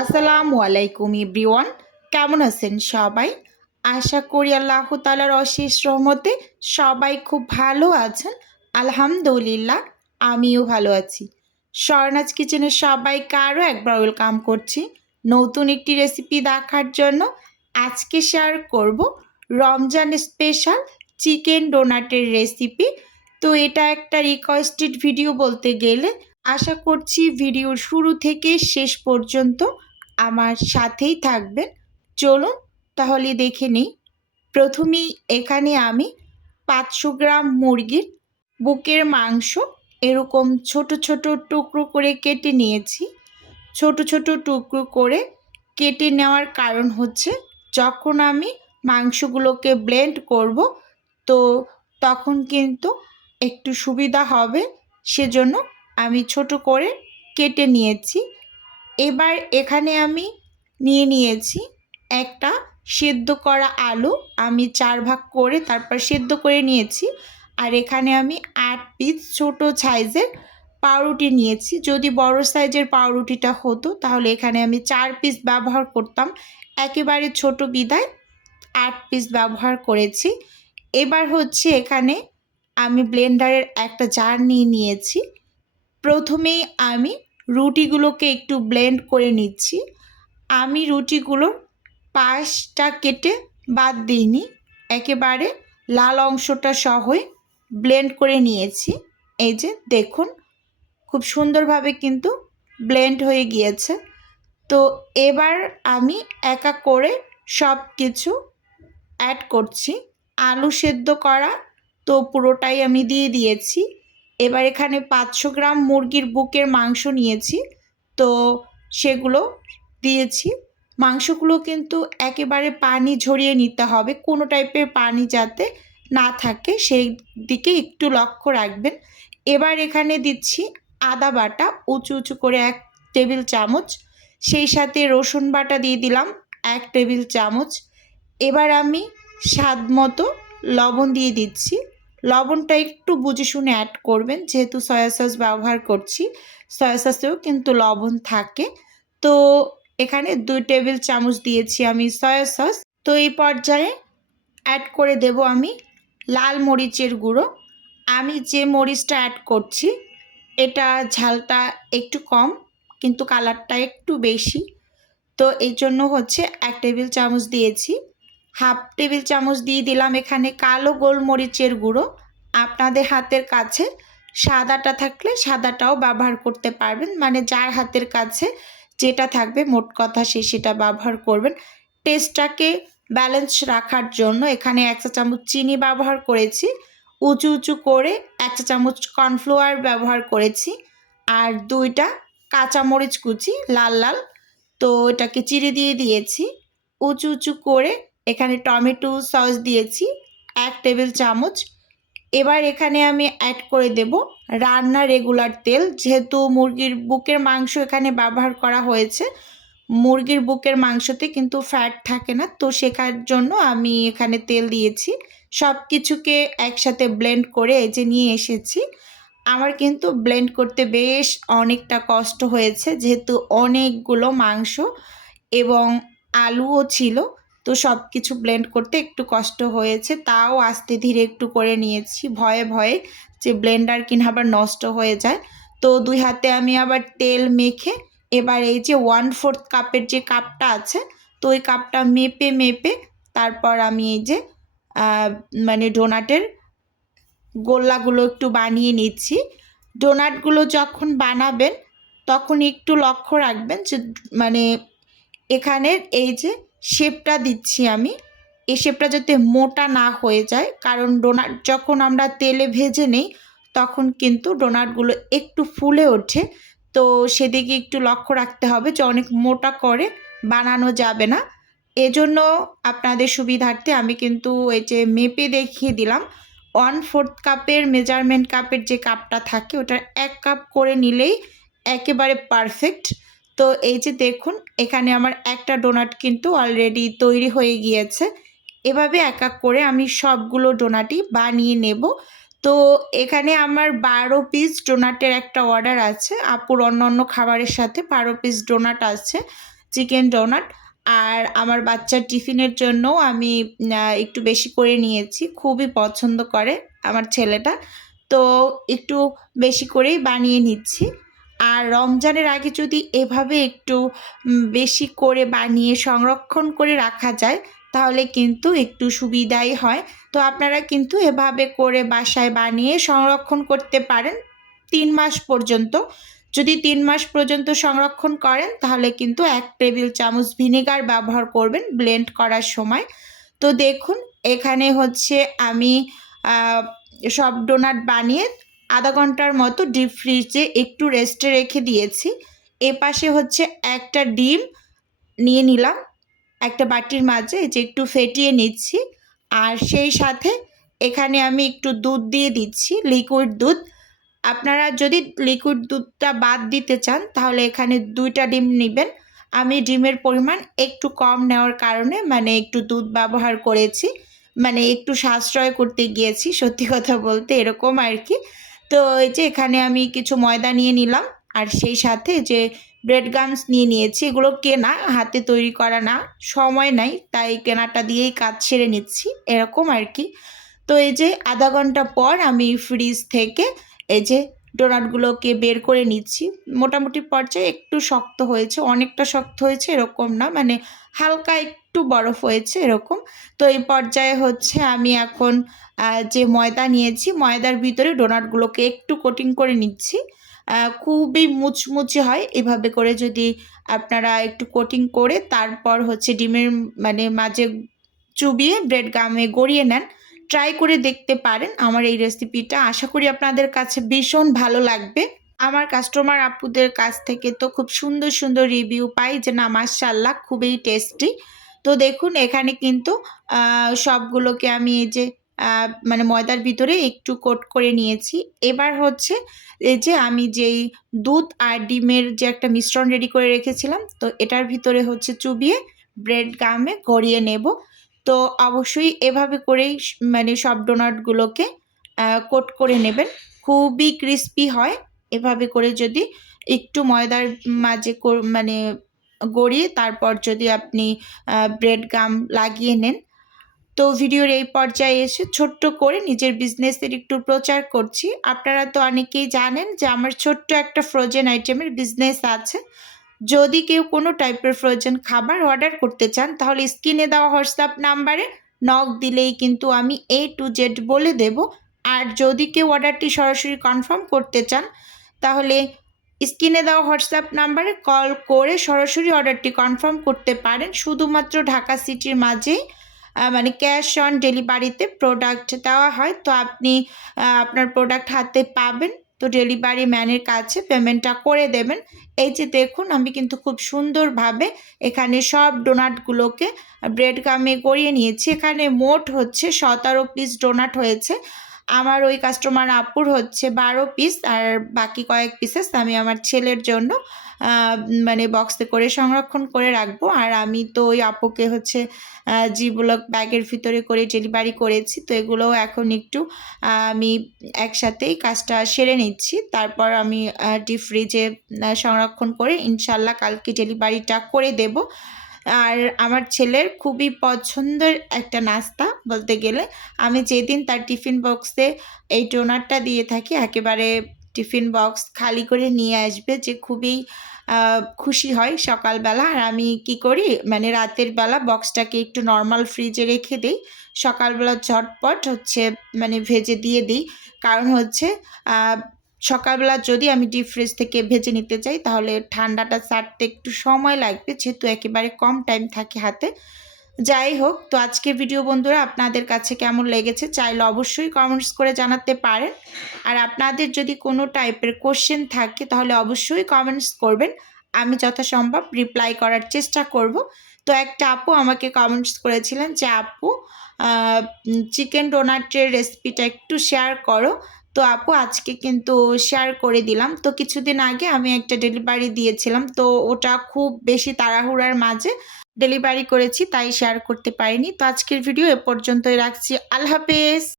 আসসালামু আলাইকুম এভরিওয়ান, কেমন আছেন সবাই? আশা করি আল্লাহ তাআলার অশেষ রহমতে সবাই খুব ভালো আছেন। আলহামদুলিল্লাহ, আমিও ভালো আছি। স্বর্ণাজ কিচেনে সবাইকে আরও একবার ওয়েলকাম করছি নতুন একটি রেসিপি দেখার জন্য। আজকে শেয়ার করব রমজান স্পেশাল চিকেন ডোনাটের রেসিপি। তো এটা একটা রিকোয়েস্টেড ভিডিও বলতে গেলে। আশা করছি ভিডিওর শুরু থেকে শেষ পর্যন্ত আমার সাথেই থাকবেন। চলুন তাহলে দেখে নিই। প্রথমেই এখানে আমি 500 গ্রাম মুরগির বুকের মাংস এরকম ছোট ছোট টুকরো করে কেটে নিয়েছি। ছোট ছোট টুকরো করে কেটে নেওয়ার কারণ হচ্ছে যখন আমি মাংসগুলোকে ব্লেন্ড করব তো তখন কিন্তু একটু সুবিধা হবে, সেজন্য আমি ছোট করে কেটে নিয়েছি। এবার এখানে আমি নিয়ে নিয়েছি একটা সেদ্ধ করা আলু, আমি 4 ভাগ করে তারপর সেদ্ধ করে নিয়েছি। আর এখানে আমি 8 পিস ছোট সাইজের পাউরুটি নিয়েছি। যদি বড় সাইজের পাউরুটিটা হতো তাহলে এখানে আমি 4 পিস ব্যবহার করতাম, একেবারে ছোট বিদায় 8 পিস ব্যবহার করেছি। এবার হচ্ছে এখানে আমি ব্লেন্ডারের একটা জার নিয়ে নিয়েছি। প্রথমেই আমি রুটিগুলোকে একটু ব্লেন্ড করে নিচ্ছি। আমি রুটিগুলোর পাশটা কেটে বাদ দিইনি, একেবারে লাল অংশটা সহই ব্লেন্ড করে নিয়েছি। এই যে দেখুন, খুব সুন্দরভাবে কিন্তু ব্লেন্ড হয়ে গিয়েছে। তো এবার আমি এক এক করে সব কিছু অ্যাড করছি। আলু সেদ্ধ করা তো পুরোটাই আমি দিয়ে দিয়েছি। এবার এখানে 500 গ্রাম মুরগির বুকের মাংস নিয়েছি, তো সেগুলো দিয়েছি। মাংসগুলো কিন্তু একেবারে পানি ঝরিয়ে নিতে হবে, কোনো টাইপের পানি যাতে না থাকে সেই দিকে একটু লক্ষ্য রাখবেন। এবার এখানে দিচ্ছি আদা বাটা উঁচু উঁচু করে 1 টেবিল চামচ, সেই সাথে রসুন বাটা দিয়ে দিলাম 1 টেবিল চামচ। এবার আমি স্বাদ মতো লবণ দিয়ে দিচ্ছি। লবণটা একটু বুঝে শুনে অ্যাড করবেন, যেহেতু সয়া সস ব্যবহার করছি, সয়া সসেও কিন্তু লবণ থাকে। তো এখানে 2 টেবিল চামচ দিয়েছি আমি সয়া সস। তো এই পর্যায়ে অ্যাড করে দেব আমি লাল মরিচের গুঁড়ো। আমি যে মরিচটা অ্যাড করছি এটা ঝালটা একটু কম, কিন্তু কালারটা একটু বেশি, তো এই জন্য হচ্ছে 1 টেবিল চামচ দিয়েছি। হাফ টেবিল চামচ দিয়ে দিলাম এখানে কালো গোলমরিচের গুঁড়ো। আপনাদের হাতের কাছে সাদাটা থাকলে সাদাটাও ব্যবহার করতে পারবেন, মানে যার হাতের কাছে যেটা থাকবে মোট কথা সেটা ব্যবহার করবেন। টেস্টটাকে ব্যালেন্স রাখার জন্য এখানে 1 চা চামচ চিনি ব্যবহার করেছি, উঁচু উঁচু করে 1 চা চামচ কর্নফ্লাওয়ার ব্যবহার করেছি, আর 2টা কাঁচামরিচ কুচি লাল লাল, তো এটাকে চিড়ে দিয়ে দিয়েছি। উঁচু উঁচু করে এখানে টমেটো সস দিয়েছি 1 টেবিল চামচ। এবার এখানে আমি অ্যাড করে দেব রান্নার রেগুলার তেল, যেহেতু মুরগির বুকের মাংস এখানে ব্যবহার করা হয়েছে। মুরগির বুকের মাংসতে কিন্তু ফ্যাট থাকে না, তো শেখার জন্য আমি এখানে তেল দিয়েছি। সব কিছুকে একসাথে ব্লেন্ড করে এই যে নিয়ে এসেছি। আমার কিন্তু ব্লেন্ড করতে বেশ অনেকটা কষ্ট হয়েছে, যেহেতু অনেকগুলো মাংস এবং আলুও ছিল, তো সব কিছু ব্লেন্ড করতে একটু কষ্ট হয়েছে। তাও আস্তে ধীরে একটু করে নিয়েছি, ভয়ে ভয়ে যে ব্লেন্ডার কিনা আবার নষ্ট হয়ে যায়। তো 2 হাতে আমি আবার তেল মেখে এবার এই যে 1/4 কাপের যে কাপটা আছে, তো ওই কাপটা মেপে মেপে তারপর আমি এই যে মানে ডোনাটের গোল্লাগুলো একটু বানিয়ে নিচ্ছি। ডোনাটগুলো যখন বানাবেন তখন একটু লক্ষ্য রাখবেন যে মানে এখানের এই যে শেপটা দিচ্ছি আমি, এই শেপটা যাতে মোটা না হয়ে যায়, কারণ ডোনাট যখন আমরা তেলে ভেজে নিই তখন কিন্তু ডোনাটগুলো একটু ফুলে ওঠে। তো সেদিকে একটু লক্ষ্য রাখতে হবে যে অনেক মোটা করে বানানো যাবে না। এজন্য আপনাদের সুবিধার্থে আমি কিন্তু এই যে মেপে দেখিয়ে দিলাম। 1/4 কাপের মেজারমেন্ট কাপের যে কাপটা থাকে ওটার 1 কাপ করে নিলেই একেবারে পারফেক্ট। তো এই যে দেখুন, এখানে আমার একটা ডোনাট কিন্তু অলরেডি তৈরি হয়ে গিয়েছে। এভাবে এক এক করে আমি সবগুলো ডোনাটই বানিয়ে নেব। তো এখানে আমার 12 পিস ডোনাটের একটা অর্ডার আছে, আপুর অন্য অন্য খাবারের সাথে 12 পিস ডোনাট আছে। Chicken donut. আর আমার বাচ্চার টিফিনের জন্যও আমি একটু বেশি করে নিয়েছি, খুবই পছন্দ করে আমার ছেলেটা, তো একটু বেশি করেই বানিয়ে নিচ্ছি। আর রমজানের আগে যদি এভাবে একটু বেশি করে বানিয়ে সংরক্ষণ করে রাখা যায় তাহলে কিন্তু একটু সুবিধাই হয়। তো আপনারা কিন্তু এভাবে করে বাসায় বানিয়ে সংরক্ষণ করতে পারেন 3 মাস পর্যন্ত। যদি 3 মাস পর্যন্ত সংরক্ষণ করেন তাহলে কিন্তু 1 টেবিল চামচ ভিনেগার ব্যবহার করবেন ব্লেন্ড করার সময়। তো দেখুন এখানে হচ্ছে আমি সব ডোনাট বানিয়ে আধা ঘন্টার মতো ডিপ ফ্রিজে একটু রেস্টে রেখে দিয়েছি। এপাশে হচ্ছে একটা ডিম নিয়ে নিলাম একটা বাটির মাঝে, যে একটু ফেটিয়ে নিচ্ছি। আর সেই সাথে এখানে আমি একটু দুধ দিয়ে দিচ্ছি, লিকুইড দুধ। আপনারা যদি লিকুইড দুধটা বাদ দিতে চান তাহলে এখানে 2টা ডিম নেবেন। আমি ডিমের পরিমাণ একটু কম নেওয়ার কারণে একটু দুধ ব্যবহার করেছি, একটু সাশ্রয় করতে গিয়েছি, সত্যি কথা বলতে এরকম আর কি। তো এই যে এখানে আমি কিছু ময়দা নিয়ে নিলাম, আর সেই সাথে যে ব্রেড গামস নিয়ে নিয়েছি, এগুলো কেনা, হাতে তৈরি করা না, সময় নাই তাই কেনাটা দিয়েই কাজ সেরে নিচ্ছি এরকম আর কি। তো এই যে আধা ঘন্টা পর আমি ফ্রিজ থেকে এই যে ডোনাটগুলোকে বের করে নিচ্ছি। মোটামুটি পর্যায়ে একটু শক্ত হয়েছে, অনেকটা শক্ত হয়েছে এরকম না, হালকা একটু বরফ হয়েছে এরকম। তো এই পর্যায়ে হচ্ছে আমি এখন যে ময়দা নিয়েছি ময়দার ভিতরে ডোনাটগুলোকে একটু কোটিং করে নিচ্ছি। খুবই মুচমুচে হয় এভাবে করে যদি আপনারা একটু কোটিং করে তারপর হচ্ছে ডিমের মাঝে চুবিয়ে ব্রেড গামে গড়িয়ে নেন। ট্রাই করে দেখতে পারেন আমার এই রেসিপিটা, আশা করি আপনাদের কাছে ভীষণ ভালো লাগবে। আমার কাস্টমার আপুদের কাছ থেকে তো খুব সুন্দর সুন্দর রিভিউ পাই যে না মাশাআল্লাহ খুবই টেস্টি। তো দেখুন এখানে কিন্তু সবগুলোকে আমি এই যে ময়দার ভিতরে একটু কোট করে নিয়েছি। এবার হচ্ছে এই যে আমি যেই দুধ আর ডিমের যে একটা মিশ্রণ রেডি করে রেখেছিলাম, তো এটার ভিতরে হচ্ছে চুবিয়ে ব্রেড গামে গড়িয়ে নেব। তো অবশ্যই এভাবে করেই সব ডোনাটগুলোকে কোট করে নেবেন, খুবই ক্রিস্পি হয় এভাবে করে যদি একটু ময়দার মাঝে গড়িয়ে তারপর যদি আপনি ব্রেড গাম লাগিয়ে নেন। তো ভিডিওর এই পর্যায়ে এসে ছোট্ট করে নিজের বিজনেসের একটু প্রচার করছি। আপনারা তো অনেকেই জানেন যে আমার ছোট্ট একটা ফ্রোজেন আইটেমের বিজনেস আছে। যদি কেউ কোনো টাইপের ফ্রোজেন খাবার অর্ডার করতে চান তাহলে স্ক্রিনে দেওয়া হোয়াটসঅ্যাপ নাম্বারে নক দিলেই কিন্তু আমি A to Z বলে দেব। আর যদি কেউ অর্ডারটি সরাসরি কনফার্ম করতে চান তাহলে স্ক্রিনে দেওয়া হোয়াটসঅ্যাপ নাম্বারে কল করে সরাসরি অর্ডারটি কনফার্ম করতে পারেন। শুধুমাত্র ঢাকা সিটির মাঝেই ক্যাশ অন ডেলিভারিতে প্রোডাক্ট দেওয়া হয়। তো আপনি আপনার প্রোডাক্ট হাতে পাবেন, তো ডেলিভারি ম্যানের কাছে পেমেন্টটা করে দেবেন। এই যে দেখুন আমি কিন্তু খুব সুন্দরভাবে এখানে সব ডোনাটগুলোকে ব্রেড গামে গড়িয়ে নিয়েছি। এখানে মোট হচ্ছে 17 পিস ডোনাট হয়েছে। আমার ওই কাস্টমার আপুর হচ্ছে 12 পিস, আর বাকি কয়েক পিসেস আমি আমার ছেলের জন্য বক্সে করে সংরক্ষণ করে রাখবো। আর আমি তো ওই আপুকে হচ্ছে জিব্লক ব্যাগের ভিতরে করে ডেলিভারি করেছি। তো এগুলোও এখন একটু আমি একসাথেই কাজটা সেরে নিচ্ছি, তারপর আমি ডিপ ফ্রিজে সংরক্ষণ করে ইনশাল্লাহ কালকে ডেলিভারিটা করে দেব। আর আমার ছেলের খুবই পছন্দের একটা নাস্তা বলতে গেলে, আমি যেদিন তার টিফিন বক্সে এই ডোনাটটা দিয়ে থাকি একেবারে টিফিন বক্স খালি করে নিয়ে আসবে, যে খুবই খুশি হয় সকালবেলা। আর আমি কি করি রাতের বেলা বক্সটাকে একটু নর্মাল ফ্রিজে রেখে দিই, সকালবেলা ঝটপট হচ্ছে ভেজে দিয়ে দিই। কারণ হচ্ছে সকালবেলা যদি আমি ডিপ ফ্রিজ থেকে ভেজে নিতে চাই তাহলে ঠান্ডাটা ছাড়তে একটু সময় লাগবে, যেহেতু একেবারে কম টাইম থাকে হাতে। যাই হোক, তো আজকের ভিডিও বন্ধুরা আপনাদের কাছে কেমন লেগেছে চাইলে অবশ্যই কমেন্টস করে জানাতে পারেন। আর আপনাদের যদি কোনো টাইপের কোশ্চেন থাকে তাহলে অবশ্যই কমেন্টস করবেন, আমি যথাসম্ভব রিপ্লাই করার চেষ্টা করব। তো একটা আপু আমাকে কমেন্টস করেছিলেন যে আপু চিকেন ডোনাটের রেসিপিটা একটু শেয়ার করো। তো আপু আজকে কিন্তু শেয়ার করে দিলাম। তো কিছুদিন আগে আমি একটা ডেলিভারি দিয়েছিলাম, তো ওটা খুব বেশি তাড়াহুড়ার মাঝে ডেলিভারি করেছি তাই শেয়ার করতে পারিনি। তো আজকের ভিডিও এ পর্যন্তই রাখছি। আল্লাহ হাফেজ।